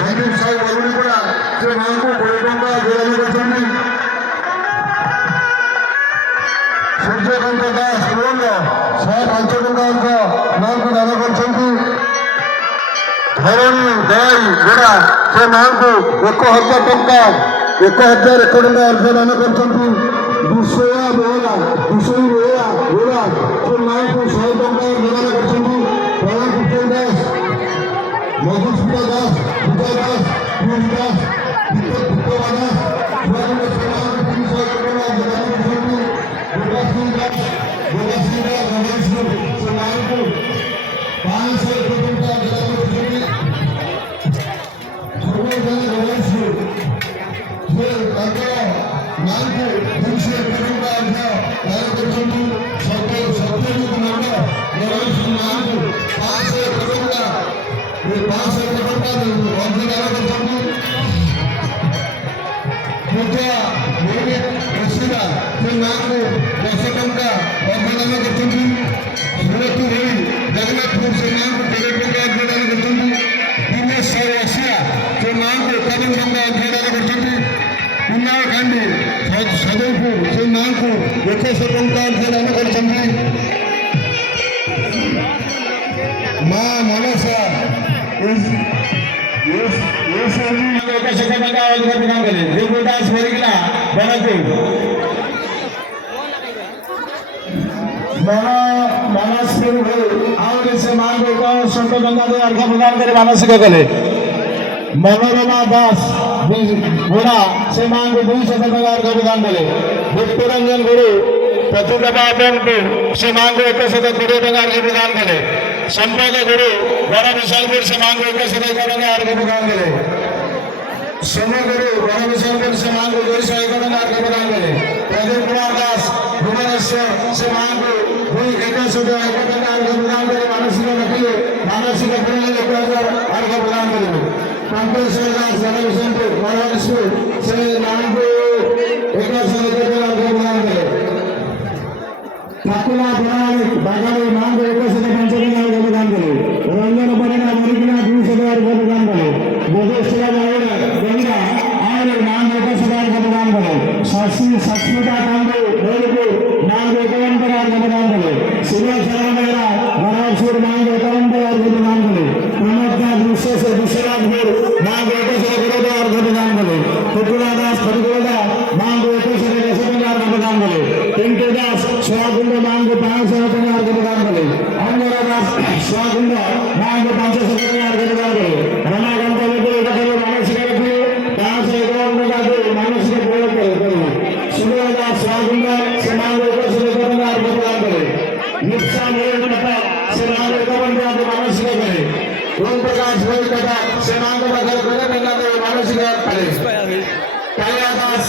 সন্দীপ সাউ বরুণীপড়া সে মাଙ୍କୁ 20 ଟଙ୍କା ଯୋଗାଣ କରିଛନ୍ତି। ସୂର୍ଯ୍ୟକାନ୍ତ ଦାସ କୁଣ୍ଡ 105 ଟଙ୍କା ଅଙ୍କ ମାଙ୍କୁ ଦାନ କରିଛନ୍ତି। ଧରଣୀ ଦୟାଇ ଗୋଡ଼ା ସେ ମାଙ୍କୁ 1000 ଟଙ୍କା 1001 ଟଙ୍କା ଅର୍ଥ ଦାନ କରିଛନ୍ତି। ବିଷୟା ବେହେରା ବିଷୟୀ ବେହେରା ଗୋଡ଼ା ସେ ମାଙ୍କୁ 100 ଟଙ୍କା ପ୍ରଦାନ କରିଛନ୍ତି। ପ୍ରଣପୁତ୍ର ଦାସ ମଧୁସୂଦନ ଦାସ ପୂଜା ଦାସ ଦାସ ଦୀପକ ଦାସ ସଦୟପୁର ସେ ମାଙ୍କୁ 100 ଟଙ୍କା ଦାନ କରିଛନ୍ତି। ମା ମାନସା 100 ଟଙ୍କା ଅର୍ଥ କଲେ ଦେବଦାସ ଭରିକିନା ମାନସିକ ଆହୁରି ସେ ମାଙ୍କୁ 100 ଟଙ୍କା ଦେଇ ଅର୍ଥ ପ୍ରଦାନ କରି ମାନସିକ କଲେ। मनोरमा दास गुड़ा से मांग 200 टଙ୍କା अर्घ प्रदान कले। भक्तरंजन गुरु प्रतिभाबन को से मांग 120 टଙ୍କା अर्घ प्रदान कले। संपद गुरु बड़ विशालपुर से मांग 101 टଙ୍କା अर्घ प्रदान कले। सोम गुरु बड़ विशालपुर से मांग 201 टଙ୍କା अर्घ प्रदान कले। प्रदीप कुमार दास भुवनेश्वर से मांग 101 टଙ୍କା अर्घ प्रदान करे। मानसिक रखिए मानसिक अर्घ प्रदान करेंगे। कंपेश्वर दास जगदीशनपुर महाराष्ट्र से मांगो 100 टଙ୍କା अर्घ प्रदान करे। ठाकुरा बनानी बागानी मांगो 105 टଙ୍କା अर्घ प्रदान करे। रंजन परिणा मरिकिना 200 टଙ୍କା अर्घ प्रदान करे। बोधेश्वरा गौड़ा गंगा और मांगो 100 अर्घ प्रदान करे। सस्मिता कांडो बेलपुर मांगो 51 टଙ୍କା अर्घ प्रदान करे। शिवा शरण मेहरा महाराष्ट्र मांगो 51 टଙ୍କା अर्घ प्रदान करे। प्रमोद दृश्य से विश्वनाथपुर मांगो 100 टଙ୍କା अर्घ प्रदान करे। फुटुला दास फरिगोड़ा मांगो 110 टଙ୍କା अर्घ प्रदान करे। टिंकू दास स्वागुंड मांगो 500 टଙ୍କା अर्घ प्रदान करे। अंजरा दास स्वागुंड मांगो 500 टଙ୍କା अर्घ प्रदान करे। रमाकांत बेटे करो मानसिक रखिए 551 टଙ୍କା दे मानसिक प्रयोग करे। सुरेश दास स्वागुंड से मांगो 100 टଙ୍କା अर्घ प्रदान करे। नित्या मेल कथा से मांगो 51 टଙ୍କା दे मानसिक करे। ओम प्रकाश भाई कथा से मांगो 100 टଙ୍କା दे मानसिक करे। कालिया दास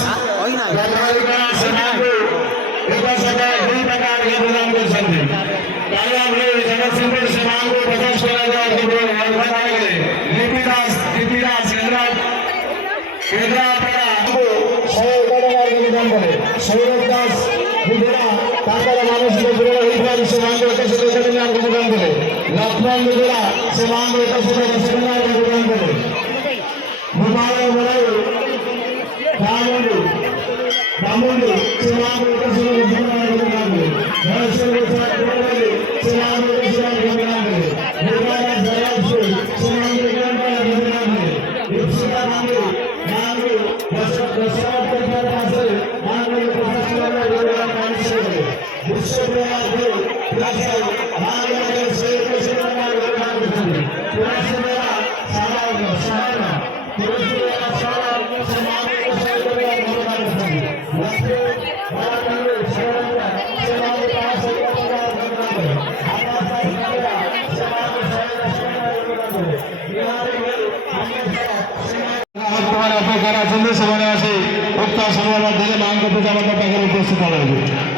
गंगारी का से मांगो 102 टଙ୍କା अर्घ प्रदान करछन्ति। कालिया भाई जगतसिंहपुर से मांगो 50 टଙ୍କା अर्घ प्रदान करे। लिपि दास केंद्रापड़ा 100 टଙ୍କା अर्घ प्रदान करे। सौरभ दास बुधरा ताकर मानसिक जुड़े होइबार से मांगो 100 टଙ୍କା अर्घ प्रदान करे। लक्ष्मण बुधरा से मांगो 110 टଙ୍କା अर्घ प्रदान करे। मुबारक बड़ाई बामुंडू से मांगो 100 टଙ୍କା अर्घ प्रदान करे। धनेश्वर प्रसाद कुमारी से मांगो 100 टଙ୍କା अर्घ प्रदान करे। मुबारक जयराजपुर से मांगो 1 टଙ୍କା अर्घ प्रदान करे। दीक्षिता मांगो 10 टଙ୍କା से मांगो 50 टଙ୍କା अर्घ प्रदान करे। विश्वप्रिया देव राजल महानगर से कृष्णकुमार गोपाल पुरस्मेरा सारा सारा पुरस्मेरा सारा समाज को सहयोग गोपाल लक्ष्मी भारतीय सेवा समाज का सहयोग गोपाल आकाश का समाज सहयोग गोपाल बिहार में हमेशा तुम्हारे अपेक्षा संदेश होने से उक्ता समाज मांग को पूजा उपस्थित